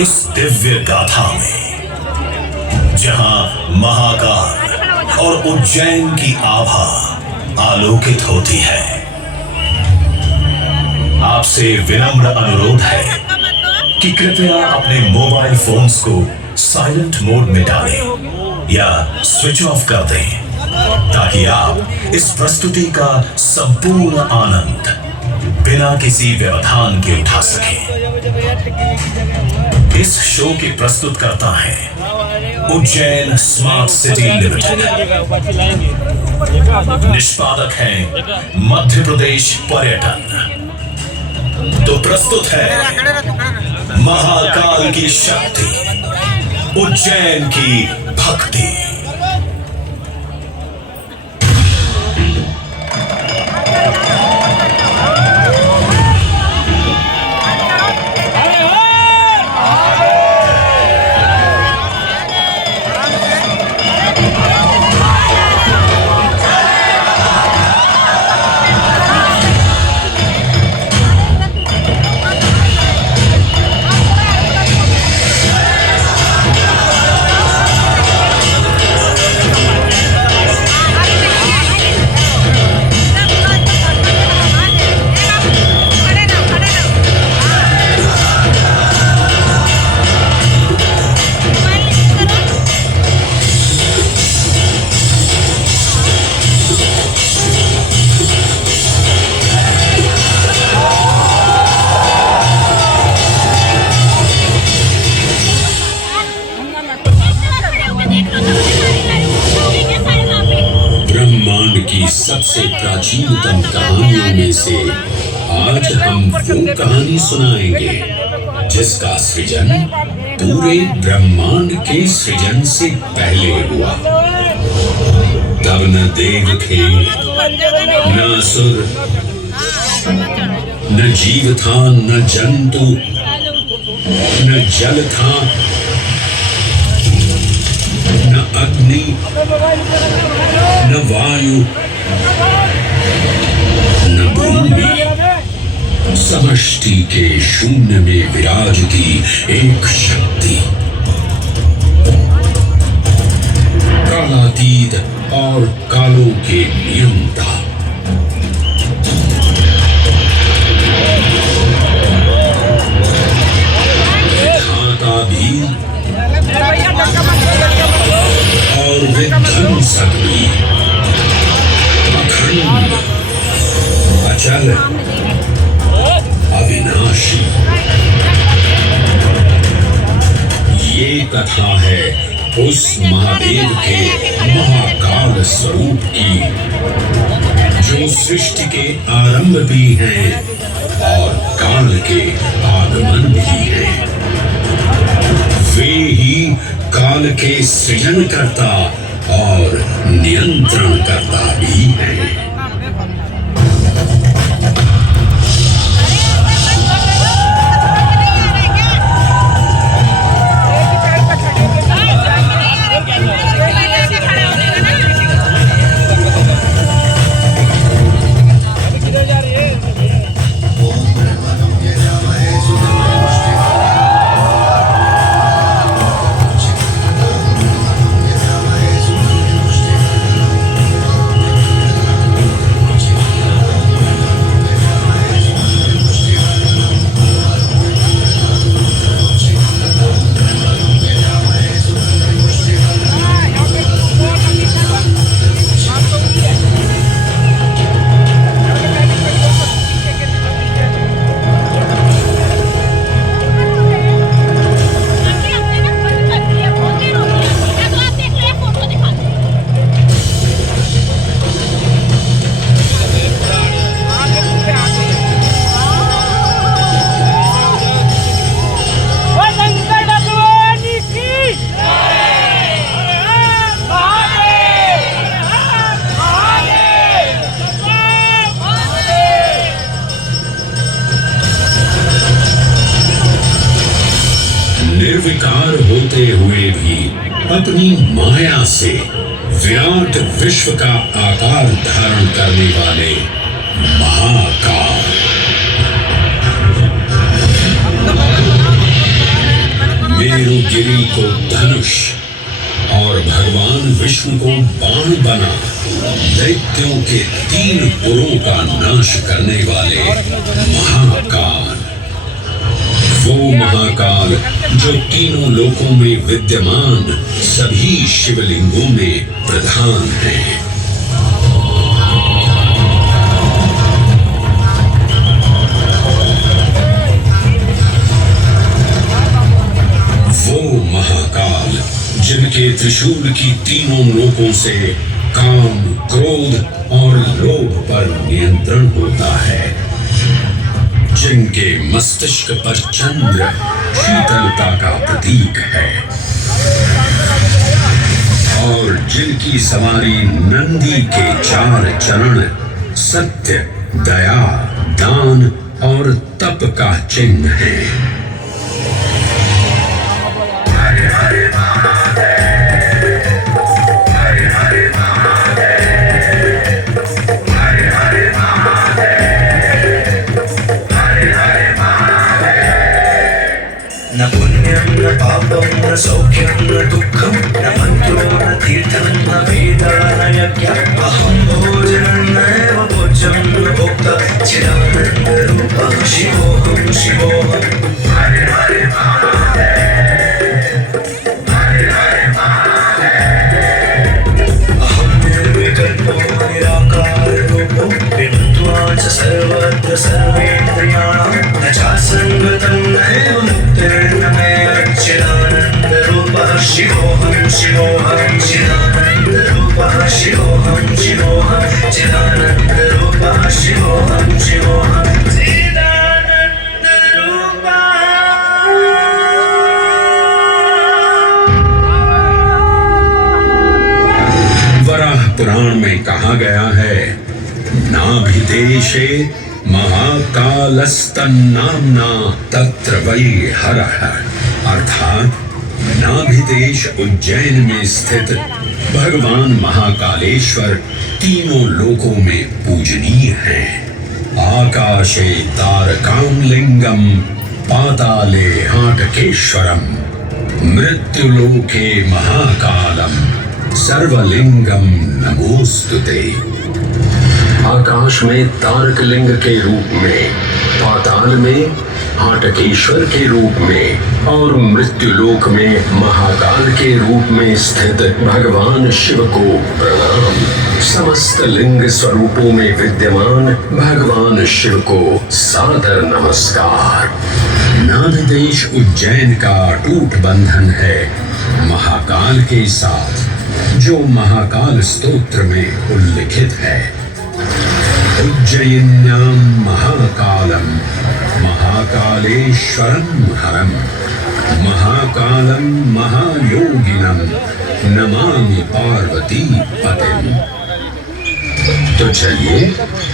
इस दिव्य गाथा में, जहां महाकाल और उज्जैन की आभा आलोकित होती है, आपसे विनम्र अनुरोध है कि कृपया अपने मोबाइल फोन्स को साइलेंट मोड में डालें या स्विच ऑफ कर दें, ताकि आप इस प्रस्तुति का संपूर्ण आनंद बिना किसी व्यवधान के उठा सकें। इस शो के प्रस्तुतकर्ता हैं उज्जैन स्मार्ट सिटी लिमिटेड, निष्पादक हैं मध्य प्रदेश पर्यटन। तो प्रस्तुत है महाकाल की शक्ति, उज्जैन की भक्ति। की सबसे प्राचीनतम कहानियों में से आज हम वो कहानी सुनाएंगे जिसका सृजन पूरे ब्रह्मांड के सृजन से पहले हुआ। तब न देव थे, न असुर, न जीव था, न जंतु, न जल था, न अग्नि, न वायु, न भूमि। समष्टि के शून्य में विराजती एक शक्ति, कालातीत और कालों के नियंता। विधाता भी और विध्वंसक भी, अखंड, अचल, अविनाशी। ये कथा है उस महादेव के महाकाल स्वरूप की, जो सृष्टि के आरंभ भी हैं और काल के आगमन भी हैं। वे ही काल के सृजन करता और नियंत्रण करता भी है। निर्विकार होते हुए भी अपनी माया से विराट विश्व का आकार धारण करने वाले महाकाल। मेरुगिरी को धनुष और भगवान विष्णु को बाण बना दैत्यों के 3 पुरों का नाश करने वाले महाकाल, वो महाकाल जो तीनों लोकों में विद्यमान सभी शिवलिंगों में प्रधान है। वो महाकाल जिनके त्रिशूल की तीनों नोकों से काम, क्रोध और लोभ पर नियंत्रण होता है, जिनके मस्तिष्क पर चंद्र शीतलता का प्रतीक है और जिनकी सवारी नंदी के 4 चरण सत्य, दया, दान और तप का चिन्ह है। न पुण्यं न पापं न सौख्यं न दुःखं न मन्त्रो न तीर्थं न वेदा न यज्ञः अहं भोजनं नैव भोज्यं न भोक्ता चिदानन्दरूपः शिवोऽहं शिवोऽहम्। हरे हरे अहं निर्विकल्पो निराकाररूपो विमुक्त्वा च सर्वत्र सर्वेन्द्रियाणां न चासङ्गतं नैव मुक्तिर्न मे चिदानन्दरूपः शिवोऽहं शिवोऽहं चिदानन्दरूपः शिवोऽहं शिवोऽहं चिदानन्दरूपः शिवोऽहं शिवोऽहं वराह पुराण में कहा गया है, नाभिदेशे महाकालस्तन्नाम्ना तत्र वै हरः, अर्थात नाभिदेश उज्जैन में स्थित भगवान महाकालेश्वर तीनों लोकों में पूजनीय हैं। आकाशे तारकामलिंगम पाताले हाटकेश्वरम मृत्युलोके महाकालम सर्वलिंगम नमोस्तुते। आकाश में तारकलिंग के रूप में, पाताल में हाटकेश्वर के रूप में और मृत्युलोक में महाकाल के रूप में स्थित भगवान शिव को प्रणाम। समस्त लिंग स्वरूपों में विद्यमान भगवान शिव को सादर नमस्कार। नाभिदेश उज्जैन का अटूट बंधन है महाकाल के साथ, जो महाकाल स्तोत्र में उल्लिखित है। उज्जयिन्यां महाकालम महाकालेश्वरम हरम महाकालम महायोगिनम नमामि पार्वती पतिम। तो चलिए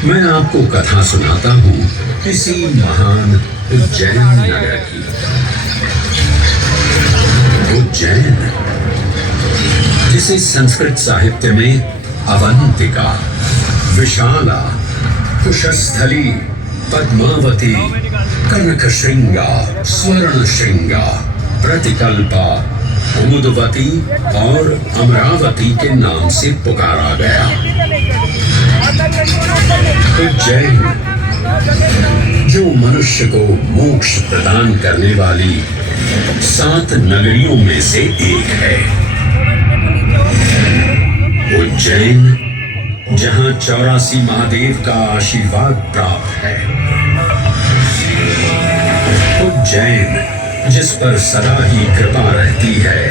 मैं आपको कथा सुनाता हूँ किसी महान उज्जैन नगर की। उज्जैन, जिसे संस्कृत साहित्य में अवंतिका, विशाला, कुशस्थली, पद्मावती, कनकशृंगा, स्वर्णशृंगा, प्रतिकल्पा, कुमुदवती और अमरावती के नाम से पुकारा गया। उज्जैन, जो मनुष्य को मोक्ष प्रदान करने वाली 7 नगरियों में से एक है। उज्जैन, जहां 84 महादेव का आशीर्वाद प्राप्त है। उज्जैन, जिस पर सदा ही कृपा रहती है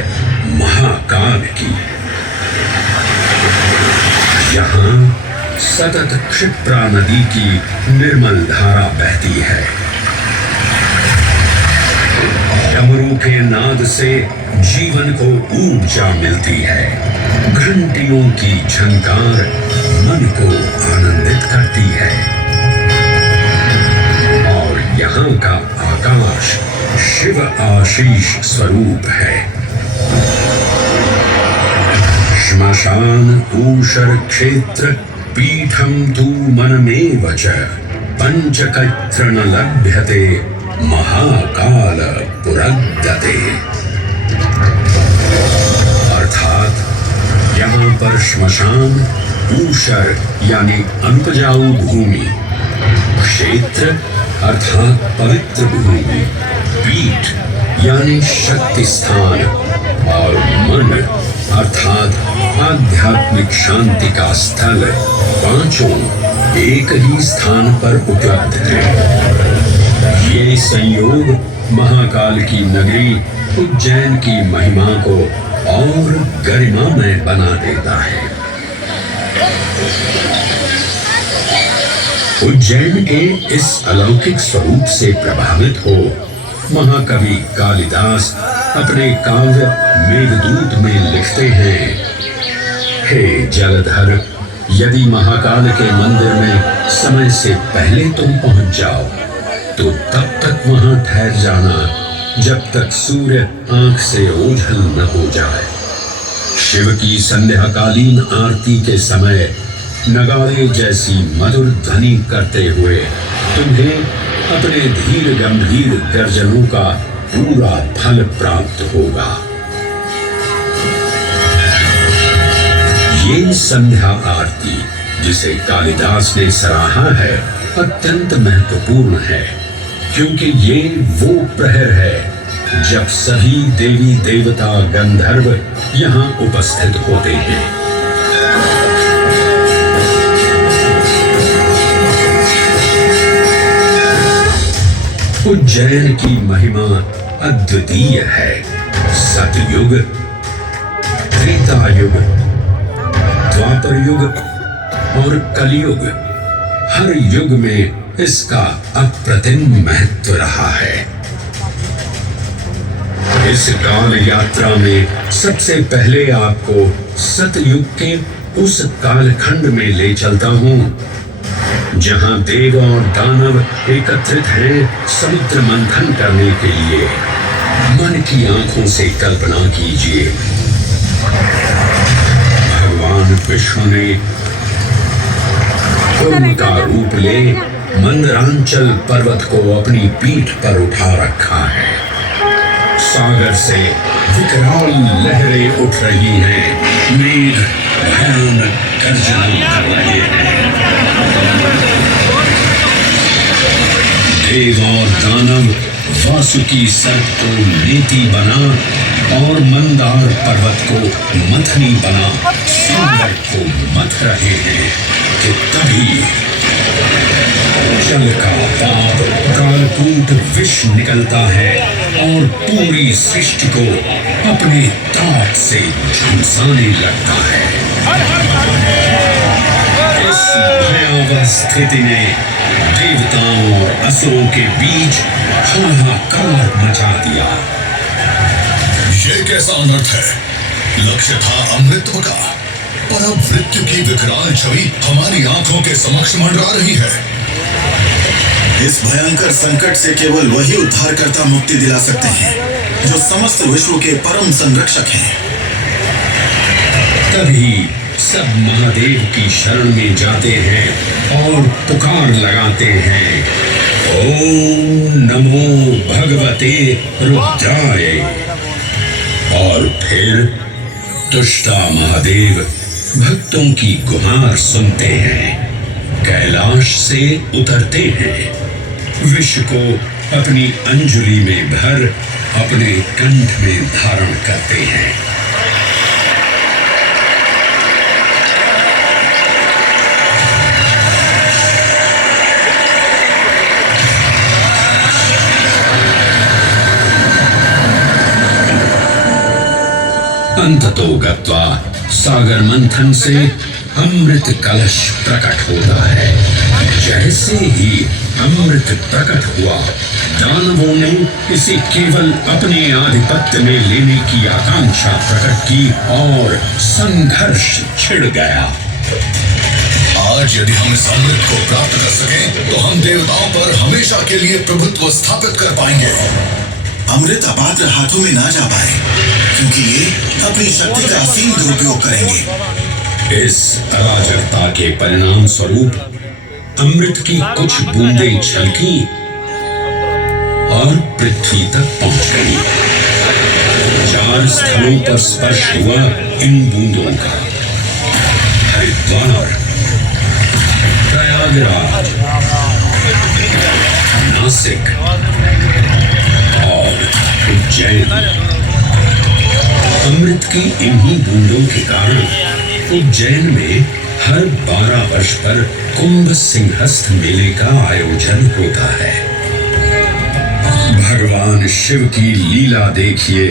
महाकाल की। यहाँ सतत क्षिप्रा नदी की निर्मल धारा बहती है। डमरू के नाद से जीवन को ऊर्जा मिलती है। घंटियों की झंकार मन को आनंदित करती है। और यहाँ का आकाश शिव आशीष स्वरूप है। श्मशान ऊषर क्षेत्र पीठम तू मनमेव च पंचकत्र न लभ्यते महाकाल पुरद्दते। पर श्मशान, ऊषर यानी अनुपजाऊ भूमि, क्षेत्र अर्थात पवित्र भूमि, पीठ यानी शक्ति स्थान और मन अर्थात आध्यात्मिक शांति का स्थल पांचों एक ही स्थान पर उपलब्ध है। ये संयोग महाकाल की नगरी उज्जैन की महिमा को और गरिमामय बना देता है। उज्जैन के इस अलौकिक स्वरूप से प्रभावित हो महाकवि कालिदास अपने काव्य मेघदूत में लिखते हैं, हे जलधर, यदि महाकाल के मंदिर में समय से पहले तुम पहुंच जाओ तो तब तक वहां ठहर जाना जब तक सूर्य आंख से ओझल न हो जाए। शिव की संध्याकालीन आरती के समय नगाड़े जैसी मधुर ध्वनि करते हुए तुम्हें अपने धीर गंभीर गर्जनों का पूरा फल प्राप्त होगा। ये संध्या आरती जिसे कालिदास ने सराहा है अत्यंत महत्वपूर्ण है, क्योंकि ये वो प्रहर है जब सभी देवी देवता गंधर्व यहाँ उपस्थित होते हैं। उज्जैन की महिमा अद्वितीय है। सतयुग, त्रेता युग, द्वापर युग और कलयुग, हर युग में इसका अप्रतिम महत्व रहा है। इस काल यात्रा में सबसे पहले आपको सतयुग के उस कालखंड में ले चलता हूं जहां देव और दानव एकत्रित हैं समुद्र मंथन करने के लिए। मन की आंखों से कल्पना कीजिए, भगवान विष्णु ने कुंभ का रूप ले मंदरांचल पर्वत को अपनी पीठ पर उठा रखा है। सागर से विकराल लहरें उठ रही हैं, मेघ भयानक गर्जना कर रहे हैं। देव और दानव वासुकी सर्प को नेति बना और मंदार पर्वत को मथनी बना सागर को मथ रहे हैं कि तभी जल का पाप कालकूट विष निकलता है और पूरी सृष्टि को अपने ताप से झुलसाने लगता है। इस भयावह स्थिति में देवताओं और असुरों के बीच हाहाकार मचा दिया। ये कैसा अनर्थ है? लक्ष्य था अमृतत्व का, पर अब मृत्यु की विकराल छवि हमारी आंखों के समक्ष मंडरा रही है। इस भयंकर संकट से केवल वही उद्धारकर्ता मुक्ति दिला सकते हैं जो समस्त विश्व के परम संरक्षक हैं। तभी सब महादेव की शरण में जाते हैं और पुकार लगाते हैं, ओम नमो भगवते रुद्राय। और फिर तुष्टा महादेव भक्तों की गुहार सुनते हैं, कैलाश से उतरते हैं, विष को अपनी अंजुलि में भर अपने कंठ में धारण करते हैं। अंततो गत्वा सागर मंथन से अमृत कलश प्रकट होता है। जैसे ही अमृत प्रकट हुआ, दानवों ने इसे केवल अपने आधिपत्य में लेने की आकांक्षा प्रकट की और संघर्ष छिड़ गया। आज यदि हम इस अमृत को प्राप्त कर सकें तो हम देवताओं पर हमेशा के लिए प्रभुत्व स्थापित कर पाएंगे। अमृत अपात्र हाथों में ना जा पाए, क्योंकि ये अपनी शक्ति का असीम दुरुपयोग करेंगे। इस अराजकता के परिणाम स्वरूप अमृत की कुछ बूंदें छलकी और पृथ्वी तक पहुंच गई। 4 स्थलों पर स्पर्श हुआ इन बूंदों का। प्रयागराज, नासिक और उज्जैन। अमृत की इन्हीं बूंदों के कारण उज्जैन में हर 12 वर्ष पर कुंभ सिंहस्थ मेले का आयोजन होता है। भगवान शिव की लीला देखिए,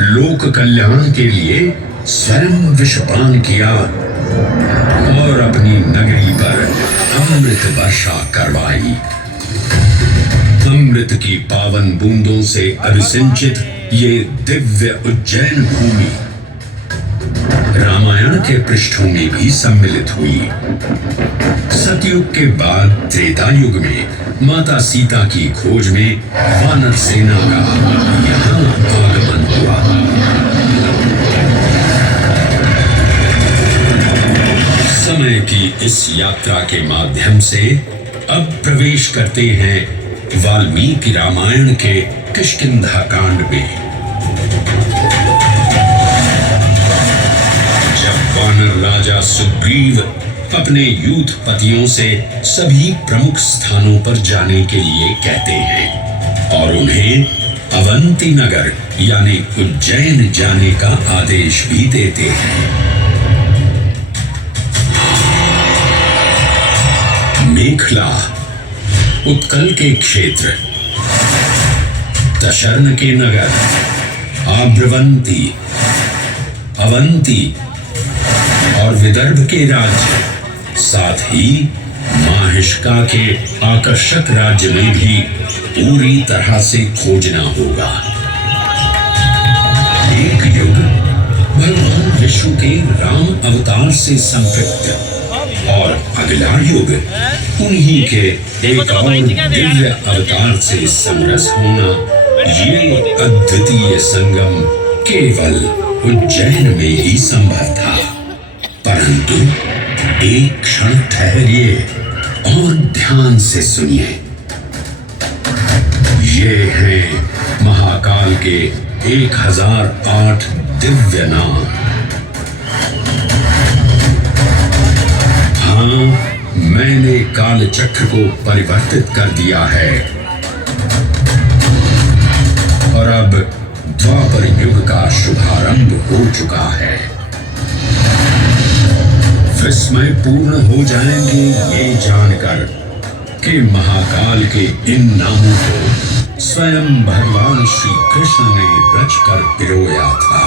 लोक कल्याण के लिए स्वयं विषपान किया और अपनी नगरी पर अमृत वर्षा करवाई। अमृत की पावन बूंदों से अभिसिंचित ये दिव्य उज्जैन भूमि रामायण के पृष्ठों में भी सम्मिलित हुई। सतयुग के बाद त्रेता युग में माता सीता की खोज में वानर सेना का यहाँ आगमन हुआ। समय की इस यात्रा के माध्यम से अब प्रवेश करते हैं वाल्मीकि रामायण के किष्किंधा कांड में। जब वानर राजा सुग्रीव अपने यूथपतियों से सभी प्रमुख स्थानों पर जाने के लिए कहते हैं और उन्हें अवंती नगर यानी उज्जैन जाने का आदेश भी देते हैं। मेखला उत्कल के क्षेत्र, दशर्न के नगर, आभ्रवंती, अवंती और विदर्भ के राज्य, साथ ही माहिष्का के आकर्षक राज्य में भी पूरी तरह से खोजना होगा। एक युग भगवान विष्णु के राम अवतार से संपृक्त और अगला युग उन्हीं के एक और दिव्य अवतार से समरस होना, ये अद्वितीय संगम केवल उज्जैन में ही संभव था। परंतु एक क्षण ठहरिए और ध्यान से सुनिए। ये हैं महाकाल के 1008 दिव्य नाम। हाँ, मैंने काल चक्र को परिवर्तित कर दिया है और अब द्वापर युग का शुभारंभ हो चुका है। विस्मय पूर्ण हो जाएंगे ये जानकर कि महाकाल के इन नामों को स्वयं भगवान श्री कृष्ण ने रचकर पिरोया था।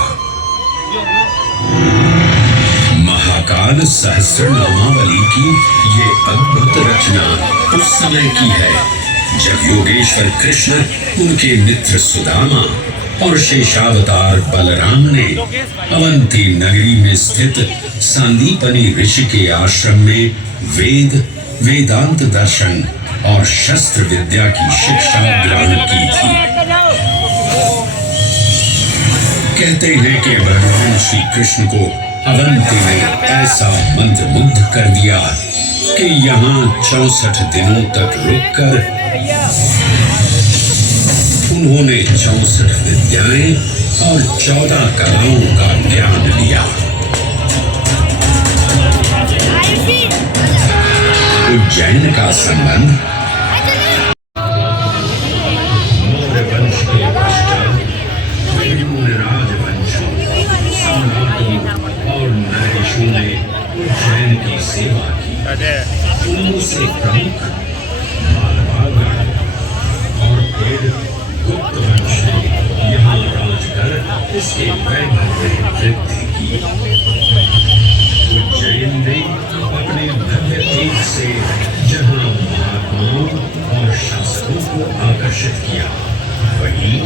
महाकाल सहस्र नामावली की ये अद्भुत रचना उस समय की है जब योगेश्वर कृष्ण, उनके मित्र सुदामा और शेषावतार बलराम ने अवंती नगरी में स्थित सांदीपनी ऋषि के आश्रम में वेद, वेदांत दर्शन और शस्त्र विद्या की शिक्षा ग्रहण की थी। कहते हैं कि भगवान श्री कृष्ण को अवंती ने ऐसा मंत्रमुग्ध कर दिया कि यहाँ 64 दिनों तक रुककर उन्होंने 64 विद्याएं और 14 कलाओं का ज्ञान लिया। उज्जैन का संबंध मौर्य वंश के पश्चात विभिन्न राजवंशों, सम्राटों और नरेशों ने उज्जैन की सेवा की। उनमें से प्रमुख मालवागण और फिर गुप्त वंश ने यहाँ राज कर इसके वैभव में वृद्धि की। उज्जैन ने अपने भव्य तेज से जहाँ महात्माओं और शासकों को आकर्षित किया, वहीं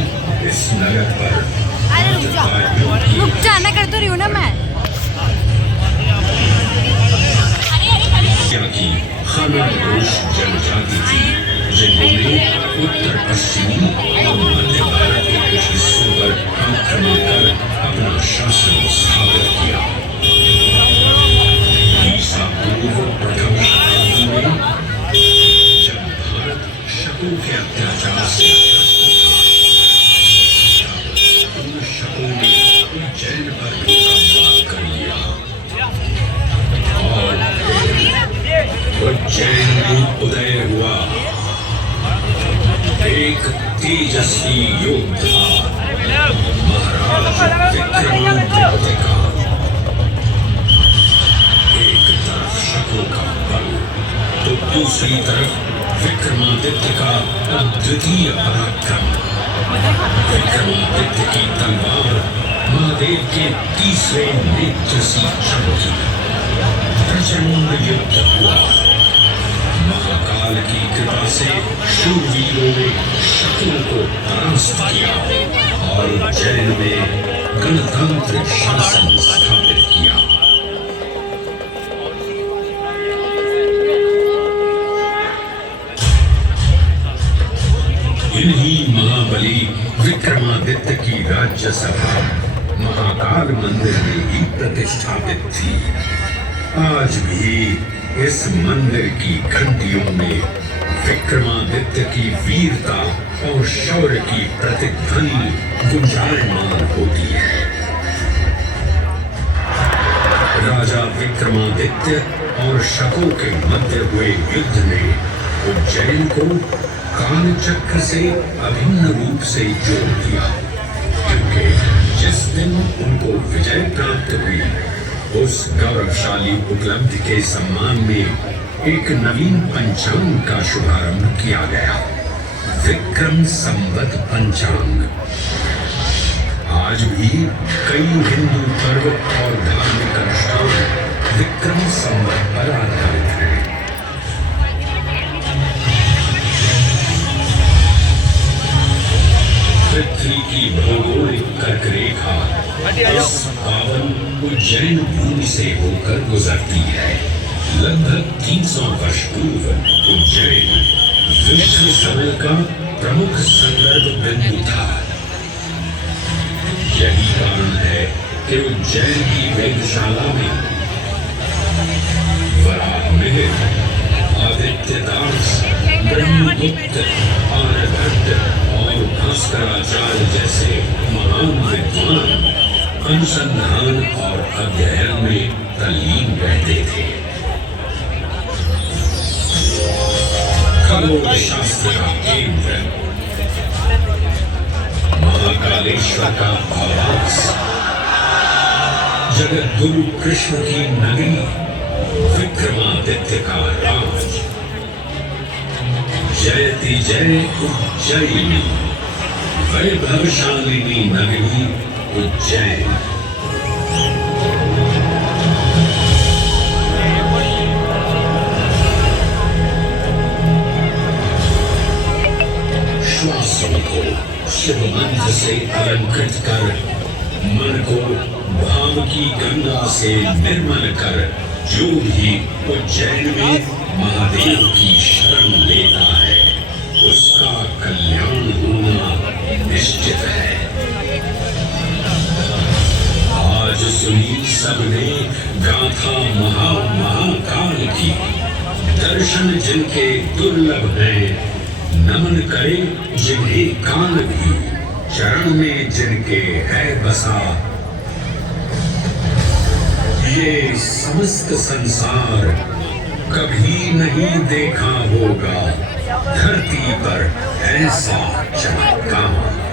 इस नगर पर रुक जाना कर तो रही हूँ ना मैं। की खानाबदोश जनजाति थी जिन्होंने उत्तर पश्चिमी और मध्य भारत के कुछ हिस्सों पर आक्रमण कर अपना शासन स्थापित किया। ईसा पूर्व प्रथम शताब्दी में जब भारत शकों के अत्याचार से त्रस्त था, उन शकों ने उज्जैन पर हमला तेजस्वी योद्धा महाराज विक्रमादित्य का। एक तरफ शकों का बल तो दूसरी तरफ विक्रमादित्य का अद्वितीय पराक्रम। विक्रमादित्य की तलवार महादेव के तीसरे नेत्र सी चमकी। प्रचंड युद्ध हुआ। महाकाल की कृपा से शूरवीरों ने शत्रुओं को परास्त किया और उज्जैन में गणतंत्र शासन स्थापित किया। इन्हीं महाबली विक्रमादित्य की राज्यसभा महाकाल मंदिर में ही प्रतिष्ठापित थी। आज भी इस मंदिर की घंटियों में विक्रमादित्य की वीरता और शौर्य की प्रतिध्वनि गुंजायमान होती है। राजा विक्रमादित्य और शकों के मध्य हुए युद्ध ने उज्जैन को कालचक्र से अभिन्न रूप से जोड़ दिया, क्योंकि जिस दिन उनको विजय प्राप्त हुई उस गौरवशाली उपलब्धि के सम्मान में एक नवीन पंचांग का शुभारंभ किया गया, विक्रम संवत पंचांग। आज भी कई हिंदू पर्व और धार्मिक अनुष्ठान विक्रम संवत पर आधारित हैं। पृथ्वी की भौगोलिक कर्क रेखा इस पावन उज्जैन भूमि से होकर गुजरती है। लगभग 300 वर्ष पूर्व उज्जैन विश्व समय का प्रमुख संदर्भ बिंदु था। यही कारण है कि उज्जैन की वेधशाला में वराहमिहिर, आदित्यदास, ब्रह्मगुप्त, आर्यभट्ट और भास्कराचार्य जैसे महान विद्वान अनुसंधान और अध्ययन में तल्लीन रहते थे। खगोल शास्त्र का केंद्र, महाकालेश्वर का आवास, जगत गुरु कृष्ण की नगरी, विक्रमादित्य का राज। जयति जय उज्जैनी, वैभवशालिनी नगरी उज्जैन। श्वासों को शिव मंत्र से अलंकृत कर, मन को भाव की गंगा से निर्मल कर, जो भी उज्जैन में महादेव की शरण लेता है उसका कल्याण होना निश्चित है। आज सुनी सबने गाथा महाकाल की, दर्शन जिनके दुर्लभ हैं, नमन करे जिन्हें काल भी, चरण में जिनके है बसा। ये समस्त संसार कभी नहीं देखा होगा धरती पर ऐसा चमत्कार।